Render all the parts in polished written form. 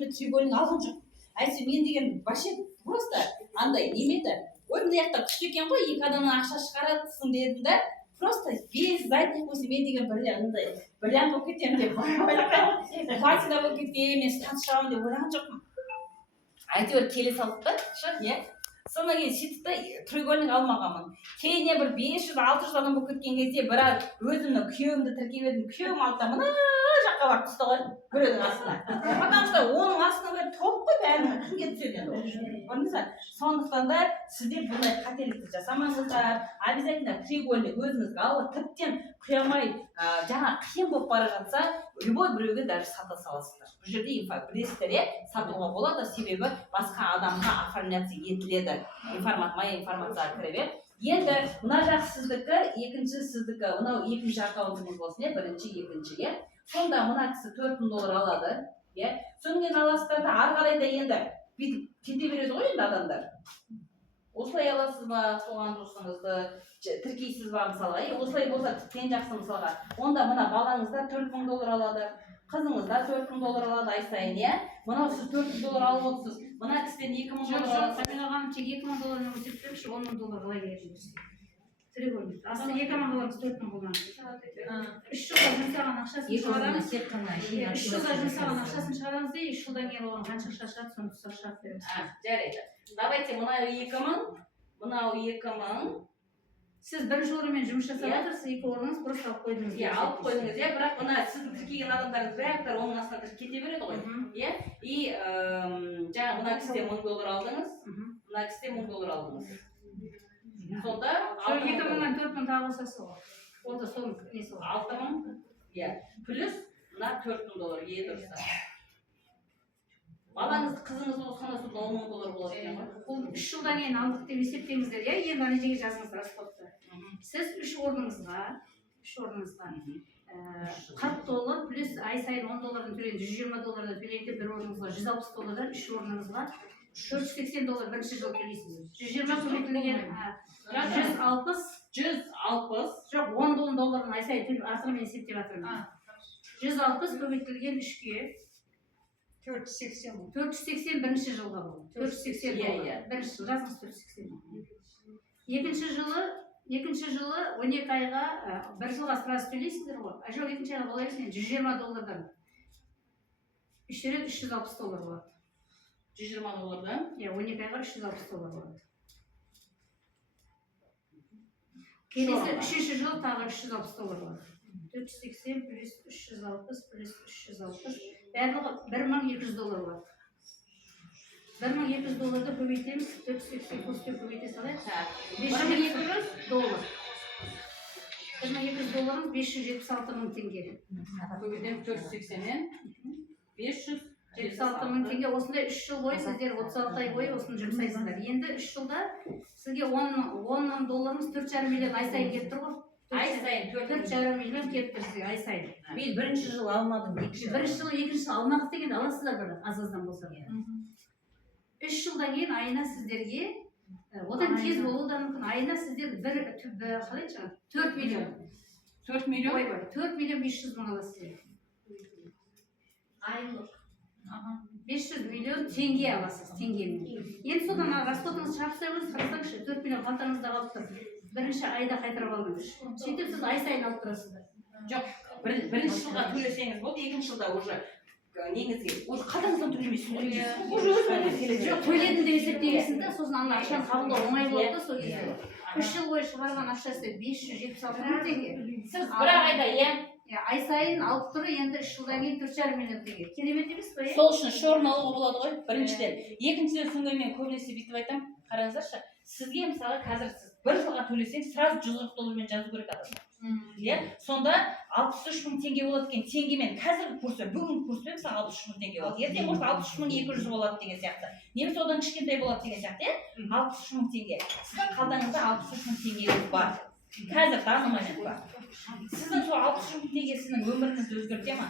өзіме треугольник алған жоқ. Әйтсе мен деген вообще просто андай немеді. Ой, мына жақта күшті екен ғой, 2 адамнан ақша шығаратсың дедім да, просто без задних мыслей мен деген бриллиант болып кетемін деп ойлаған. Платина болып кеткен, мен статус шығамын деп ойлаған жоқпын. Әйтеуір келе салдық та, иә. Содан кейін сөйтіп та треугольник алмағанмын. Кейіннен бір 500-600 адам болып кеткен кезде біраз өзімнің күйеуімді тіркеп едім. Күйеуім алтта мына жаққа барып түсті ғой, біреудің астына. Потому что оның астына бәрі толып қой бәрін кімге түседі енді. Көрдіңіз. Сондықтан да сіздер бұндай қателікті жасамаңыздар. Обязательно треугольник өзіңізге алып, тіптен құямай жаңа қиын болып бара жатса, любой біреуге даже сата саласыздар. Бұл жерде білесіздер, сатуға болады, себебі басқа адамға оформляция етіледі. Моя информацияға кіріп. Енді мына жақ сіздікі, екінші сіздікі, мынау екінші аккаунтыңыз болсын, бірінші, екінші. Сонда мына кісі $4000 алады. Содан кейін аласыздар да ары қарай да енді бүйтіп кете береді ғой енді адамдар. Осылай аласыз ба, соған досыңызды тіркейсіз ба мысалға. Осылай болса тіптен жақсы мысалға. Онда мына балаңызда $4000 алады. Қызыңызда $4000 алады ай сайын, Мынау сіз $4000 алып отырсыз. Мына кісіден $2000 аласыз. Мен ағам тек $2000 өтеппемші, $10.000 қалай келеді. Треугольник. Астында $2000 $4000. 3 жылда жұмсаған ақшасын шығарамыз. 3 жылда жұмсаған ақшасын шығарамыз да, 3 жылдан кейін оған қанша ақша шығады, соны шарт береміз. Жарайды. Давайте мынау 2000, мынау 2000. Сіз бірінші орынмен жұмыс жасап отырсыз, 2 орныңыз просто алып қойдыңыз. Алып қойдыңыз, бірақ мына сіздің тіркеген адамдарыңыз бәрі оның астына кете береді ғой. И жаңа мына кісіден $1000 алдыңыз, мына кісіден $1000 алдыңыз. Сонда 2000-нан 4000 тағылсасы ғой. Онда соның несі ғой. 6000, плюс мына $4000 дұрыс. Балаңызды, қызыңызды осыған сонда $10.000 болады екен ғой. Ол 3 жылдан кейін алдық деп есептеңіздер, енді ана жерге жазыңыздар расходты. Сіз 3 орныңызға $40 плюс ай сайын $10 төлейді, $120 төлейді, бір орныңызға $160, 3 орныңызға $480 бірінші жыл төлейсіз. 120 көбейтілген 160 жоқ $10 ай сайын төлейді, артығымен есептеп жатырмын. 160 көбейтілген 3-ге 480 бірінші жылға бұл. $480. Бірінші жыл жазыңыз 480. Екінші жылы 12 айға, бір жылға сразу төлейсіздер ғой. Жоқ, екінші айға болай берсін, $120. 3 рет $360 болады. $120-дан? 12 айға $360 болады. Келесі 3-ші жылы тағы $360 болады. 480 плюс 360 плюс 360 барлығы $1200 болады. $1200 көбейтеміз, 480 қосып көбейте салайық. $1200. $1200 $576,000. Көбейтеміз 480-нен 576,000 теңге. Осындай 3 жыл бойы сіздер 36 ай бойы осыны жұмсайсыздар. Енді 3 жылда сізге $10,000 4,5 миллион ай сайын келіп тұр ғой. Ай сайын 4,5 миллион келіп тұр сізге ай сайын. Мен бірінші жыл алмадым, бірінші жыл, екінші жыл алмақ деген аласыздар бір аз-аздан болса. 3 жылдан кейін айына сіздерге, одан тез болуы да мүмкін, айына сіздер қалай шығады? 4 миллион. 4 миллион? 4 миллион 500 мың аласыздар. Айлық. 500 миллион теңге аласыз, теңгемен. Енді содан расходыңыз шапсайыңыз, қарасаңызшы, 4 миллион қалтаңызда қалып тұр. Бірінші айда қайтарып алдыңыз. Сөйтіп сіз ай сайын алып тұрасыздар. Жоқ, бірінші жылға төлесеңіз болды, екінші жылда уже неңізге, уже қалтаңыздан төлемейсіз. Уже өзіңіз келеді. Жоқ, төледім деп есептейсіз да, сосын ана ақшаны қабылдау оңай болады да сол кезде. 3 жыл бойы шығарған ақшасы $576,000 теңге. Сіз бір айда, ай сайын алып тұры, енді 3 жылдан кейін 4,5 миллион теңге. Керемет емес па? Сол үшін шорын алуға болады ғой, біріншіден. Екіншіден соңғы мен көбінесе бүйтіп айтамын, қараңыздаршы, сізге мысалы қазір сіз бір жылға төлесең, сразу $140 жазу керек адам. Сонда 63,000 теңге болады екен, теңгемен қазіргі курсы, бүгінгі курспен мысалы 63,000 теңге болады. Ертең может 63,200 болады деген сияқты. Немесе одан кішкентай болады деген сияқты, 63,000 теңге. Сіздің қалтаңызда 63,000 теңгеңіз бар. Қазір данный момент бар. Сіздің сол 63,000 теңге сіздің өміріңізді өзгерте ма?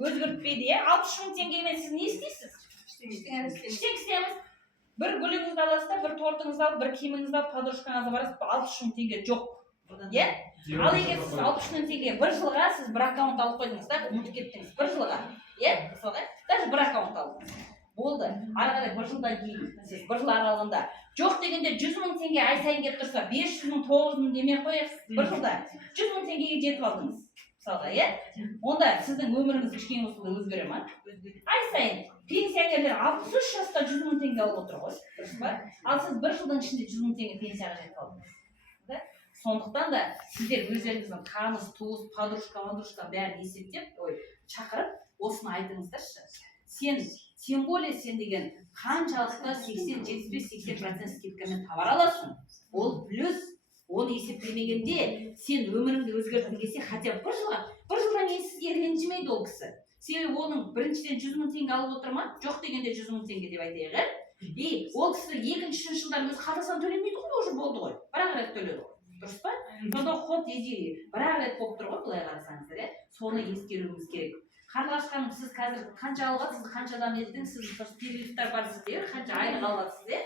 Өзгертпейді, 63,000 теңгемен сіз не істейсіз? Ештеңе істейміз. Bir gülünüzü alasızda, bir tortunuzu alıp, bir kiyiminizi alıp, poдружкаңызға барасыз, 60.000 теңге жоқ. Ал егер сіз 60.000 теңге бір жылға сіз бір аккаунт алып қойдыңыз да, ұмытып кеттіңіз бір жылға. Даже бір аккаунт ары қарай бір жылдан кейін сіз бір жыл аралығында жоқ дегенде 100.000 теңге ай сайын келіп тұрса 500.000 900.000 демей ақ қояйық бір жылда 100.000 теңгеге жетіп алдыңыз мысалға иә онда сіздің өміріңіз кішкене болса да өзгере ма ай сайын пенсионерлер 63 жаста 100.000 теңге алып отыр ғой дұрыс па ал сіз бір жылдың ішінде 100.000 теңге пенсияға жетіп алдыңыз сондықтан да сіздер өздеріңіздің таныс туыс подружка бәрін есептеп шақырып осыны айтыңыздаршы тем более сен деген қаншалықты 80-75-80% скидкамен товар аласың ол плюс оны есептемегенде сен өміріңді өзгерткің келсе хотя бы бір жылдан кейін сізге ренжімейді ол кісі себебі оның біріншіден 100.000 теңге алып отыр ма жоқ дегенде 100.000 теңге деп айтайық и ол кісі екінші үшінші жылдан өз қалтасынан төлемейді ғой уже болды ғой бір-ақ рет төледі ғой дұрыс па сонда ход иди бір-ақ рет болып тұр ғой былай қарасаңыздар иә соны ескеруіңіз керек қарлығаш ханым сіз қазір қанша алып жатсыз қаншадан еттіңіз сіз периодтар бар сізде қанша айлық алып жатсыз иә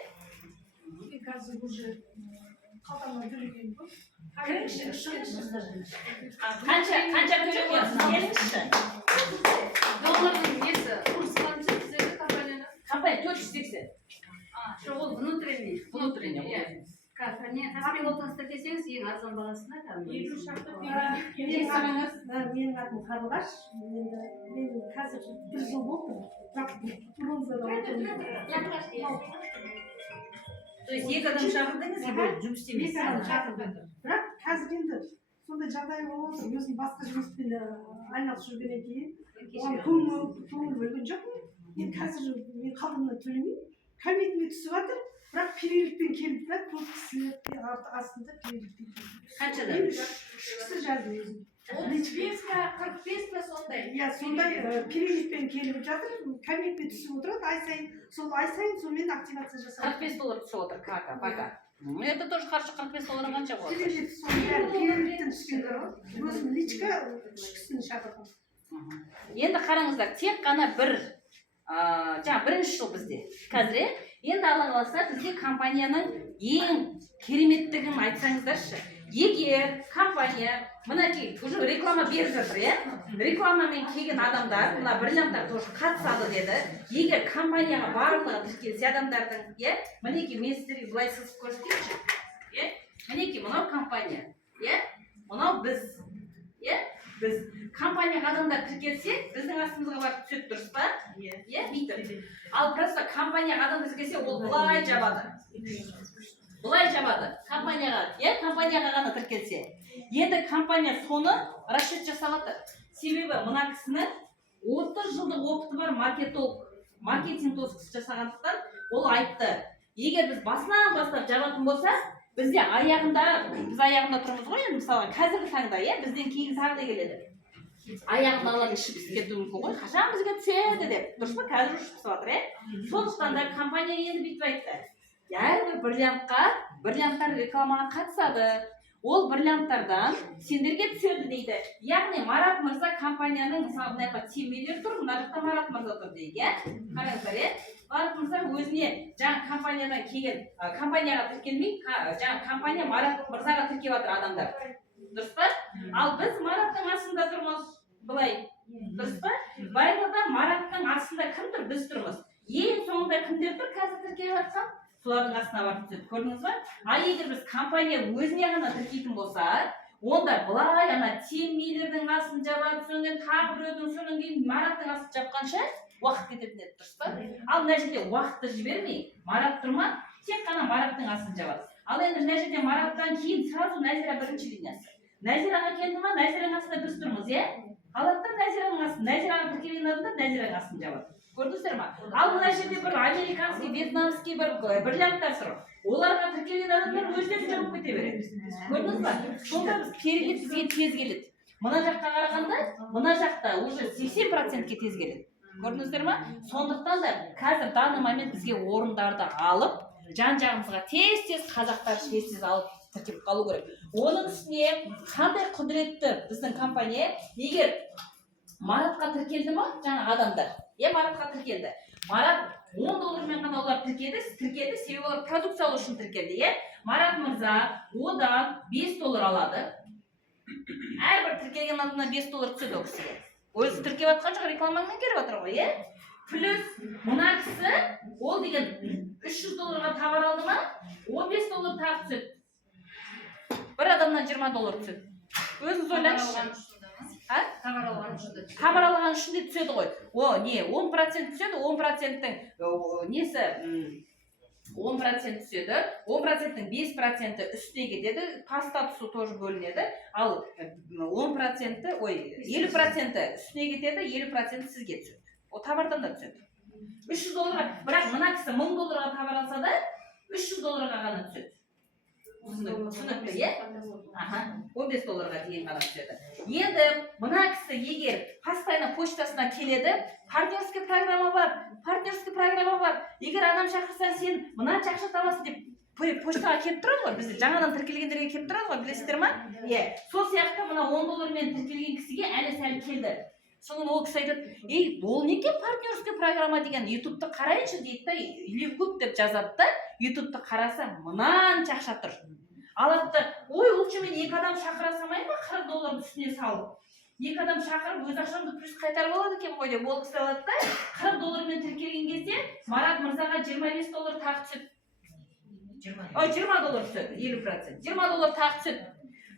қазір уже қалтамнан төлеген ғой қанша төлеп жатсыз келіңізші доллардың несі курсы қанша біздегі компания 480 ол внутренний иә косметологтан тіркесеңіз ең арзан бағасында елу шақты менің атым қарлығаш енді мен қазір бір жыл болды бірақ то есть екі адам шақырдыңыз жұмыс істемейсіз бірақ қазір енді сондай жағдай болып отыр өзім басқа жұмыспен айналысып жүргеннен кейін оған көңіл бөлген жоқпын мен қазір мен қалтамнан төлемеймін комитетіме түсіп жатыр бірақ периодпен келді да көп кісілер астында периодпен қаншада үш кісі жазды өзім 35 па 45 па сондай иә сондай периодпен келіп жатыр комитетке түсіп отырады ай сайын сонымен активация жасап $45 түсіп отыр пока это тоже хорошо $45 қанша болады периодтен түскендер ғой өзім личка үш кісіні шақырдым енді қараңыздар тек қана жаңа бірінші жыл бізде қазір енді алла қаласа бізге компанияның ең кереметтігін айтсаңыздаршы егер компания мінекей уже реклама беріп жатыр иә рекламамен келген адамдар мына бриллианттар тоже қатысады деді егер компанияға барлығы тіркелсе адамдардың иә мінекей мен сіздерге былай сызып көрсетейінші иә мінекей мынау компания иә мынау біз иә біз компанияға адамдар тіркелсе біздің астымызға барып түседі дұрыс па иә бүйтіп ал просто компанияға адам тіркелсе ол былай жабады компанияға иә компанияға ғана тіркелсе енді компания соны расчет жасап жатыр себебі мына кісінің 30 жылдық опыты бар маркетинг жасағандықтан ол айтты егер біз басынан бастап жабатын болсақ бізде біз аяғында тұрмыз ғой енді мысалға қазіргі таңда иә бізден кейін тағы да келеді аяғын алып ішіп пісіп кетуі мүмкін ғой қашан бізге түседі деп дұрыс па қазір ішіп пісіп жатыр иә сондықтан да компания енді бүйтіп айтты әрбір бриллианттар рекламаға қатысады ол бриллианттардан сендерге түседі дейді яғни Марат мырза компанияның мысалы мына жақта темелер тұр мына жақта Марат мырза тұр дейді иә қараңыздар иә Марат мырза өзіне жаңа компаниядан келген компанияға тіркелмей жаңа компания Марат мырзаға тіркеп жатыр адамдар дұрыс па ал біз Мараттың астында тұрмыз былай дұрыс па байларда Мараттың астында кім тұр біз тұрмыз ең соңында кімдер тұр қазір тіркеліп жатқан солардың астына барып түседі көрдіңіз ба ал егер біз компания өзіне ғана тіркейтін болса онда былай ана темелердің астын жабады содан кейін тағы біреудің содан кейін Мараттың астын жапқанша уақыт кететін еді дұрыс па ал мына жерде уақытты жібермей Марат тұр ма тек қана Мараттың астын жабады ал енді мына жерде Мараттан кейін сразу Нәзира бірінші линиясы Нәзираға келді ма Нәзираның астында біз тұрмыз иә алады да Нәзираның астын Нәзираға тіркелген адамдар Нәзираның астын жабады көрдіңіздер ма ал мына жерде бір американский вьетнамский бір бриллианттар тұр оларға тіркелген адамдар өздері жауып кете береді көрдіңіз ба сонда біз период бізге тез келеді мына жаққа қарағанда мына жақта уже 80%-ке тез келеді көрдіңіздер ма сондықтан да қазір данный момент бізге орындарды алып жан жағымызға тез қазақтар тез алып тіркеп қалу керек оның үстіне қандай құдіретті біздің компания егер Маратқа тіркелді ма жаңа адамдар Маратқа тіркелді Марат $10 ғана олар тіркеді себебі олар продукция алу үшін тіркелді Марат мырза одан $5 алады әрбір тіркелген адамнан $5 түседі ол кісіге өзі тіркеп жатқан жоқ рекламамен келіп жатыр ғой плюс мына кісі ол деген 300 долларға товар алды ма 15 доллар тағы түседі. Бір адамнан 20 доллар түседі. Өзіңіз ойлаңызшы. Товар алған үшін де түседі ғой. О, не, 10% түседі, 10%-тің несі 10% түседі, 10%-тің 5% үстіне кетеді, паста түсу тоже бөлінеді, ал 10%, ой, 50% үстіне кетеді, 50% сізге түседі. О, товардан да түседі. 300 долларға, бірақ мына кісі 1000 долларға товар алса да, 300 долларға ғана түседі. Түсінікті, е? 15 долларға дейін ғана түседі. Енді мына кісі егер постоянно почтасына келеді, партнерский программа бар. Егер адам шақырса сен мына ақша табасың деп почтаға келіп тұрады ғой, бізде жаңадан тіркелгендерге келіп тұрады ғой, білесіздер ма? Иә. Сол сияқты мына 10 доллармен тіркелген кісіге әлі сәл келді. Соның ол кісі айтады, ей, ол неге партнерский программа деген ютубты қарайыншы дейді да, Ливгуд деп жазады да, ютубты қараса мынанша ақша тұр. Алады, ой, лучше мен 2 адам шақыра салмайын ба 40 долларды үстіне салып. 2 адам шақырып өз ақшамды плюс қайтарып алады екен ғой деп ол кісі алады да, 40 доллармен тіркелген кезде Марат мырзаға 25 доллар тағы түседі. 20 доллар түседі, 50%. 20 доллар тағы түседі.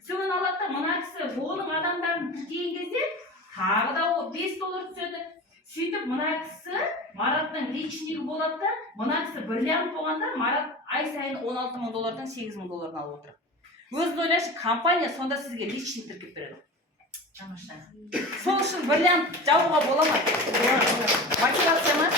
Соны алады да, мына кісі оның адамдарын тіркеген кезде тағы да 5 доллар түседі. Сөйтіп, мына кісі Мараттың личнигі болады да, мына кісі бриллиант болғанда Марат ай сайын 16 000 доллардан 8 000 долларын алып отыр. Өзіңіз ойлаңызшы, компания сонда сізге личный тіркеп береді. Сол үшін бриллиант жабуға бола ма? Мотивация ма?